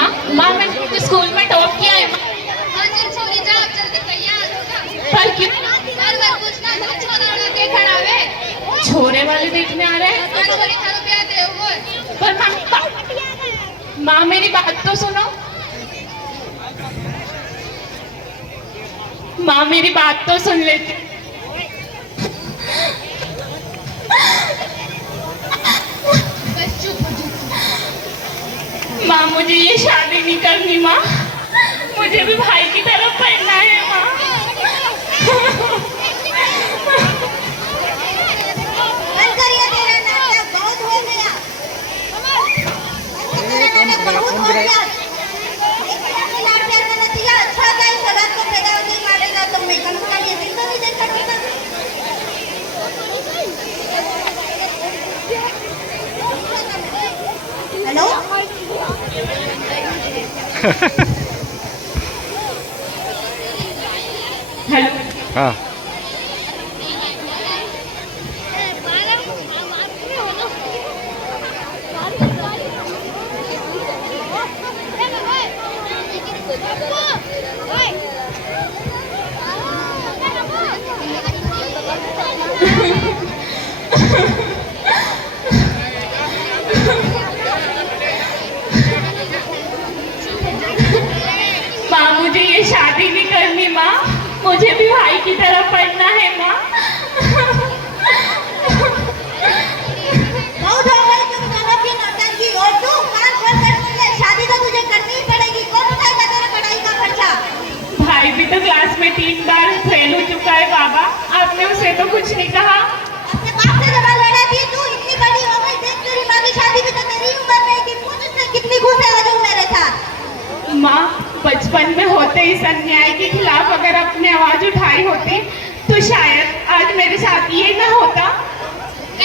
माँ माँ मैंने तो स्कूल में टॉप किया है। हाँ चल छोरी जा अब जल्दी तैयार हो जा। पर क्यों? बार बार पूछना था छोरा वाला के खड़ा है। छोरे वाले देखने आ रहे हैं। हाँ छोरी थारो ब्याह दे हो। पर माँ मेरी बात तो सुनो। माँ मेरी बात तो सुन लेती। बस चुप हो जा। माँ मुझे ये शादी नहीं करनी माँ, मुझे भी भाई की तरफ पढ़ना है माँ। बंद करिए तेरा नाटक बहुत हो गया। तेरा नाटक बहुत हो गया। लाड़ प्यार का नतीजा अच्छा था। इस औलाद को पैदा होते ही मारेगा तो मैं कम का ये दिन तो नहीं देख सकती। Hello hello. हाँ माँ मुझे ये शादी नहीं करनी माँ, मुझे भी भाई की तरफ पढ़ना है माँ। बहुत हो गई तुम दोनों की नौटंकी। और तू कान खोल कर सुन ले, शादी तो तुझे करनी ही पड़ेगी। कौन उठाएगा तेरे पढ़ाई का खर्चा? भाई भी तो क्लास में 3 बार फेल हो चुका है बाबा, आपने उसे तो कुछ नहीं कहा। अपने बाप से जवाब लेना थी। तू इतनी बड़ी हो गई, देख तेरी माँ की शादी भी तो तेरी उम्र नहीं थी। पूछ उससे कितनी खुश है वो मेरे साथ। माँ बचपन में होते इस अन्याय के खिलाफ अगर अपने आवाज उठाई होती तो शायद आज मेरे साथ ये ना होता।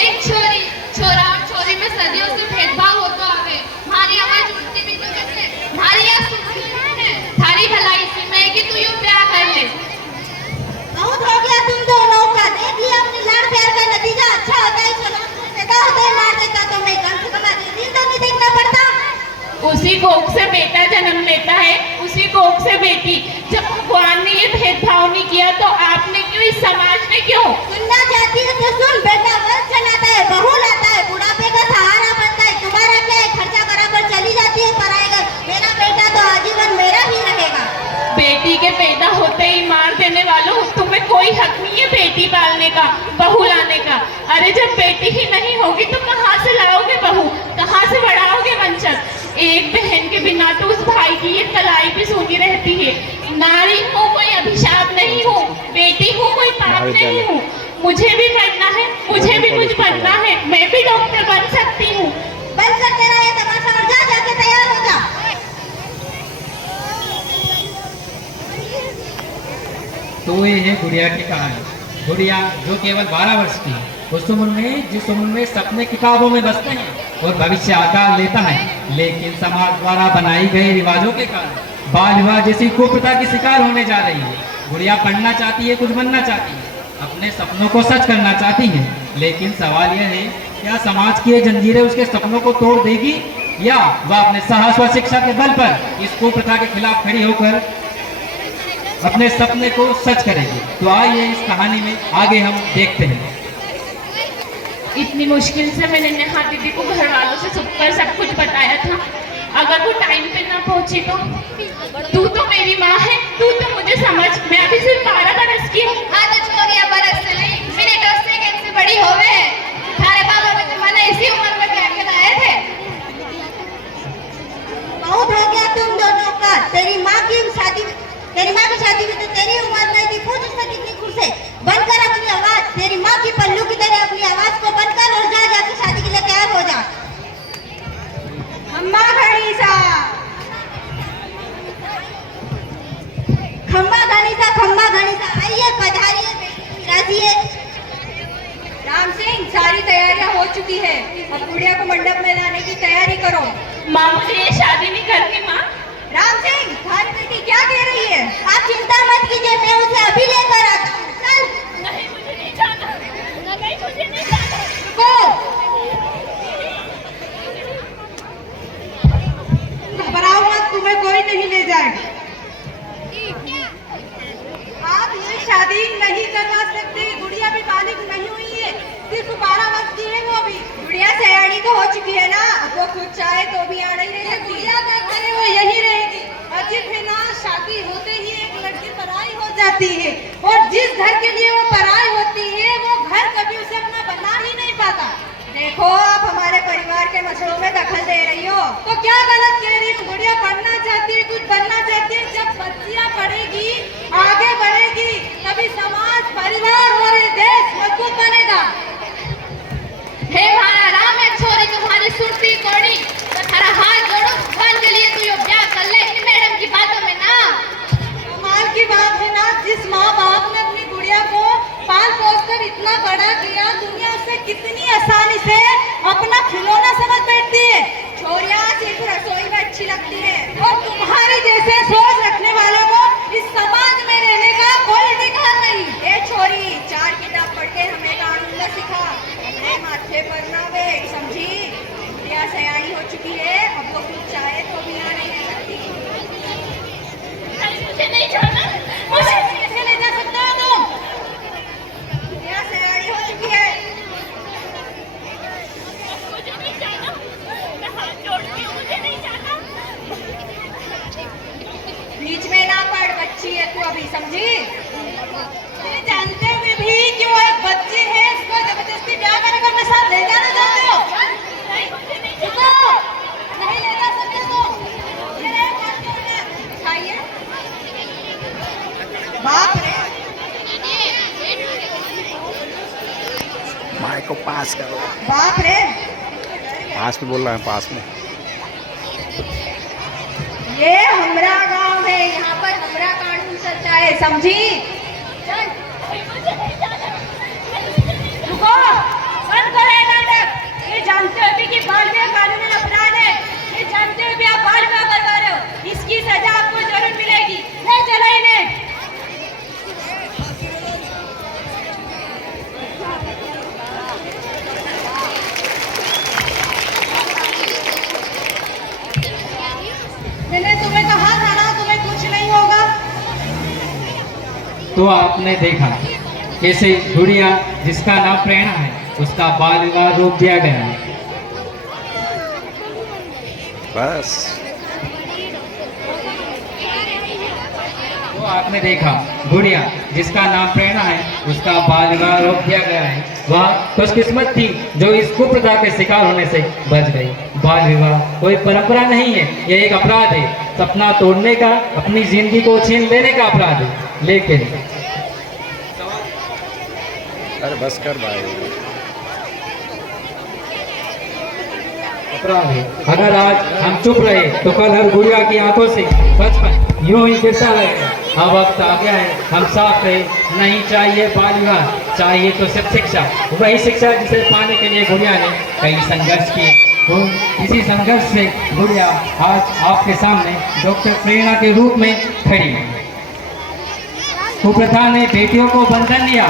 एक छोरी छोरा और छोरी में सदियों से भेदभाव होता आवे। हमारी आवाज उठती भी तो कैसे? हमारी यह सुनती है थारी भलाई से मैं कि तू यूं प्यार कर ले। बहुत हो गया तुम दोनों का। देख लिया अपने लाड़ प्यार का नतीजा अच्छा होता है। चलो पैदा होते ही मार देता तो मैं कम से कम दिन तो नहीं देखना पड़ता। उसी कोख से बेटा जन्म लेता है, उसी कोख से बेटी। जब भगवान ने ये भेदभाव नहीं किया तो आपने क्यों, इस समाज ने क्यों? सुनना चाहती है तो सुन। बेटा वंश चलाता है, बहू लाता है, बुढ़ापे का सहारा बनता है। तुम्हारा क्या है? खर्चा बराबर चली जाती है पराए घर। मेरा बेटा तो आजीवन मेरा ही रहेगा। बेटी के पैदा होते ही मार देने वालों, तुम्हें कोई हक नहीं है बेटी पालने का, बहू लाने का। अरे जब बेटी ही नहीं होगी तो कहाँ से लाओगे बहू, कहाँ से बढ़ाओगे वंशज? एक बहन के बिना तो उस भाई की ये कलाई भी सूनी रहती है। नारी हूँ, कोई अभिशाप नहीं हूँ, बेटी हूँ, कोई पाप नहीं हूँ। मुझे भी पढ़ना है, मुझे भी कुछ बनना है, मैं भी डॉक्टर बन सकती हूँ। बंद कर तेरा ये तमाशा और जा जाके तैयार हो जा। तो ये है गुड़िया की कहानी। गुड़िया जो केवल 12 वर्ष की है, उस उम्र में जिस उम्र में सपने किताबों में बसते हैं और भविष्य आकार लेता है, लेकिन समाज द्वारा बनाई गई रिवाजों के कारण बाल विवाह जैसी कुप्रथा की शिकार होने जा रही है। गुड़िया पढ़ना चाहती है, कुछ बनना चाहती है, अपने सपनों को सच करना चाहती है, लेकिन सवाल यह है क्या समाज की ये जंजीरें उसके सपनों को तोड़ देगी या वह अपने साहस व शिक्षा के बल पर इस कुप्रथा के खिलाफ खड़ी होकर अपने सपने को सच करेगी? तो आइए इस कहानी में आगे हम देखते हैं। इतनी मुश्किल से मैंने नेहा दीदी को घर वालों से छुप कर सब कुछ बताया था। अगर वो टाइम पे ना पहुंची तो? तू तो मेरी माँ है, तू तो मुझे समझ। मैं अभी सिर्फ 12 बरस की हूँ। हाँ तो छोरिया बरस से नहीं, मिनटों से कैसे बड़ी होवे है। थारे बाबा ने तुम्हारे इसी उम्र में क्या लाए थे? बहुत हो गया तुम दोनों का। तेरी माँ की शादी में तो तेरी उम्र नहीं थी। खुद उससे कितनी खुश है। बंद कर अपनी आवाज। तेरी माँ की पल्लू की तरह अपनी आवाज को बंद कर और जा जाके शादी के लिए तैयार हो जा। खम्बा घनीसा, खम्बा घनीसा, खम्बा घनीसा। आइए पधारिए, राजिए। राम सिंह सारी तैयारियां हो चुकी है। अब गुड़िया को मंडप में लाने की तैयारी करो। माँ मुझे ये शादी नहीं करनी माँ। राम सिंह तुम्हारी बेटी क्या कह रही है? आप चिंता मत कीजिए, मैं उसे अभी लेकर आता हूँ। चल। नहीं मुझे नहीं जाना, नहीं मुझे नहीं जाना। को घबराओ मत इंग्लैंड। आप ये शादी नहीं करवा सकते, गुड़िया भी बालिग नहीं हुई है, सिर्फ 12 वर्ष की है वो भी। गुड़िया सयानी तो हो चुकी है ना, अब वो खुद चाहे तो भी यहाँ नहीं रह सकती। गुड़िया का घर है वो यही रहेगी। अजीब है ना, शादी होते ही एक लड़की पराई हो जाती है, और जिस घर के लिए वो पराई होती है वो घर कभी उसे अपना बना ही नहीं पाता। देखो, आप हमारे परिवार के मसलों में दखल दे रही हो तो क्या गलत कह रही हूँ। गुड़िया पढ़ना चाहती है, कुछ बनना चाहती है। जब बच्चियाँ पढ़ेगी, आगे बढ़ेगी, तभी समाज, परिवार और ये देश मजबूत बनेगा। हे मारा राम है छोरी तुम्हारी सुनती कोड़ी, तो थारा हाथ जोड़ो भगवान के लिए, तू यो ब्याह कर ले इन मैडम की बातों में ना। कमाल की बात है ना, जिस माँ बाप ने अपनी गुड़िया को पाल पोस कर इतना बड़ा किया, दुनिया उसे कितनी आसानी से अपना खिलौना समझ बैठती है। छोरियाँ सिर्फ रसोई में अच्छी लगती है, और तुम्हारी जैसे सोच रखने वालों को इस समाज में रहने का कोई अधिकार नहीं। ए छोरी, 4 किताब पढ़ के हमें कानून न सिखा, अपने माथे पर ना बैठ, समझी। गुड़िया सयानी हो चुकी है, अब तो कुछ चाहे तो भी यहाँ नहीं रह सकती। मुझे नहीं छोड़ना, मुझे कैसे ले जा सकते हो तुम? गुड़िया सयानी हो चुकी है। मुझे नहीं जाना, मैं हाथ जोड़ती हूँ, मुझे नहीं जाना। बीच में ना पड़, बच्ची है तू अभी, समझी। ये जानते हुए भी कि वो एक बच्ची है, उसको जबरदस्ती ब्याह करके अपने साथ ले जाना चाहते हो? नहीं, मुझे नहीं रुको, नहीं ले जा सकते तुम। ये रहे हाथ जोड़ने, उठाइए। बाप रे, माइक को पास करो। बाप रे, पास में बोल रहा है, पास में। ये हमरा गांव है, यहाँ पर हमरा कानून चलता है, समझी। चल, रुको, बंद करो ये नाटक। ये जानते हो भी कि बाल विवाह कानूनी अपराध है, ये जानते हुए भी आप बाल विवाह करवा रहे हो, इसकी सजा आपको जरूर मिलेगी। ले चलो इन्हें। मैंने तुम्हें कहा था ना, तुम्हें कुछ नहीं होगा। तो आपने देखा कैसे गुड़िया, जिसका नाम प्रेरणा है, उसका बाल विवाह रोक दिया गया है। बस तो आपने देखा गुड़िया, जिसका नाम प्रेरणा है, उसका बाल विवाह रोक दिया गया है। वह खुशकिस्मत थी जो इस कुप्रथा के शिकार होने से बच गई। बाल विवाह कोई परंपरा नहीं है, यह एक अपराध है, सपना तोड़ने का, अपनी जिंदगी को छीन लेने का अपराध है। लेकिन अरे बस कर भाई। अपराध है, अगर आज हम चुप रहे तो कल हर गुड़िया की आंखों से बचपन यूं ही गिरता रहेगा। अब वक्त आ गया है, हम साफ रहे, नहीं चाहिए बाल विवाह, चाहिए तो सिर्फ शिक्षा, वही शिक्षा जिसे पाने के लिए गुड़िया ने कई संघर्ष किए। तो इसी संघर्ष से गुड़िया आज आपके सामने डॉक्टर प्रेरणा के रूप में खड़ी है। कुप्रथा ने बेटियों को बंधन दिया,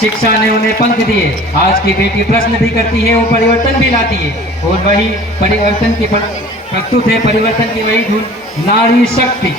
शिक्षा ने उन्हें पंख दिए। आज की बेटी प्रश्न भी करती है, वो परिवर्तन भी लाती है, और वही परिवर्तन की प्रस्तुत है, परिवर्तन की वही धुन, नारी शक्ति।